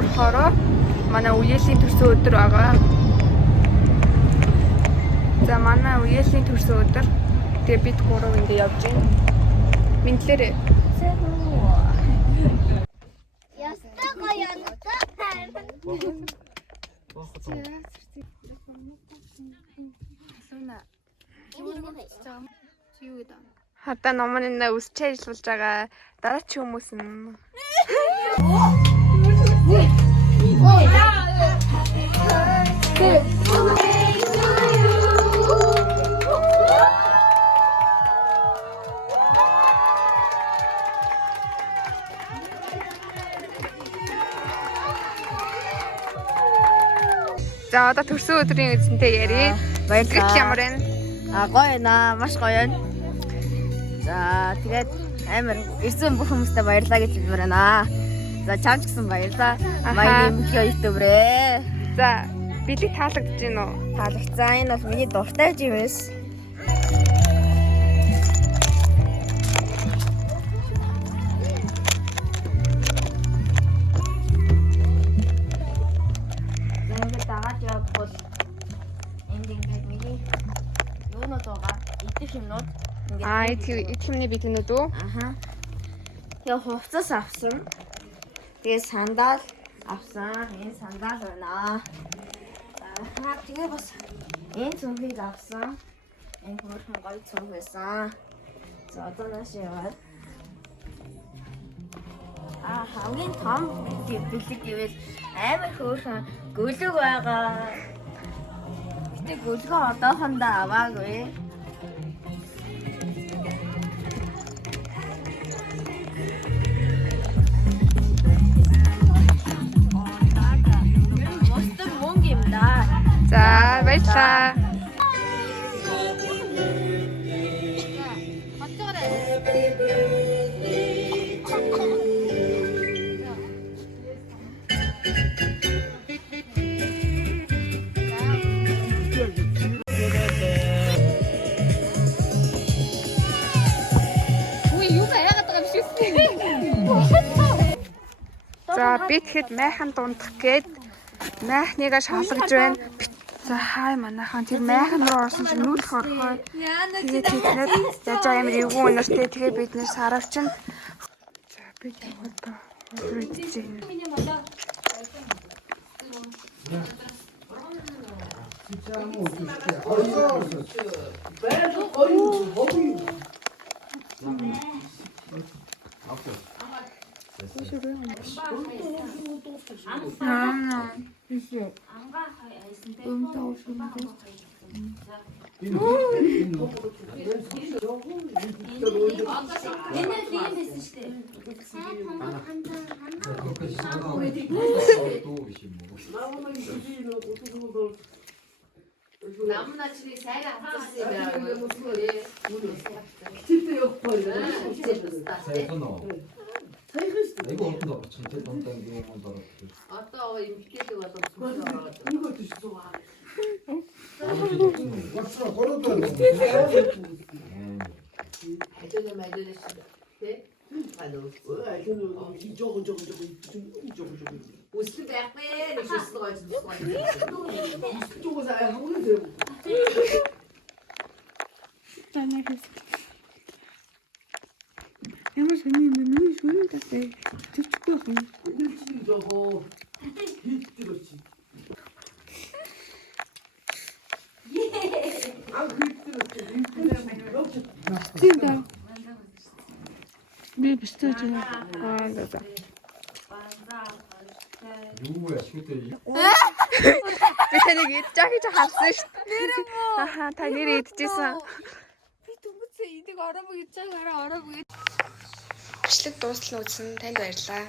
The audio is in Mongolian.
болохоор манай үеэлийн төрсөн өдөр байгаа. За манай үеэлийн төрсөн өдөр. Тэгээ бид гурав ингэ явж байна. Минтлэрээ. Ястагаа янта. Хата номын үсч ажиллаж байгаа дараач хүмүүс нь. За одоо төрсөн өдрийн эзэнтэй ярий. Баярлалаа. Ямар байна? Гоё наа, маш гоё байна. За тэгээд амар ирсэн бүх хүмүүстээ баярлалаа гэж хэлмээр байна. За чамч гэсэн баярлалаа. Манай мөхөө ютуберээ. За билег таалагдж байна уу? Таалагдсан. Энэ бол миний дуртай жимээс. Ингээд дагаад явбал энд ингээд миний юунод байгаа идэх юмнууд Идэх юмны билгэнүүд үү? Аха. Тэгээ хувцас авсан. Тэгээ сандал авсан. Энэ сандал байна. Аа тэгээ бас энэ цүнхийг авсан. Энэ хөрхөн гоё цүнх байсан. За одоо нааш яваад. Хамгийн том бэлэг гэвэл амар хөөрхөн гөлөг байгаа. Гэтэ гөлгөө одоохондоо аваагүй. За баярлалаа. За би тэгэхэд майхан дундах гээд майхныгаа шалгаж байна. За хай манайхан тэр майхан руу орсон чинь нүүл хорхоо. Тэгээд тэгээд яаж амар эвгүй өнөртэй тэгээд бид нэр саравчин. За би одоо үргэлжлэе. 남나치리 사이가 합쳤으면 집도 yok 이거 어떤다? 진짜 던던 게임을 달았지. 아따 임피케도 와서 이거 드시고 와. 왔어, 걸어도 안 돼. 해전에 말전에 네? 아너 해전에 이쪽은 저거 무슨 백배 이랬어 가지고 저거 사야 하고는 돼. Ямар сони миний шүн тастай төчгүй юм. 일찍 저거 hit들었지. 안 hit들었지. Тийм. Би бистэж байна. За. 누구야? 시그때 Би таныг идэж гэж харсан шүү дээ. Нэрээ мөө. Аха, та нэрээ идчихсэн. Би түмцээ идэг ороо бүгд чагаар ороо бүгд. Бичлэг дуустал үзсэн танд баярлалаа.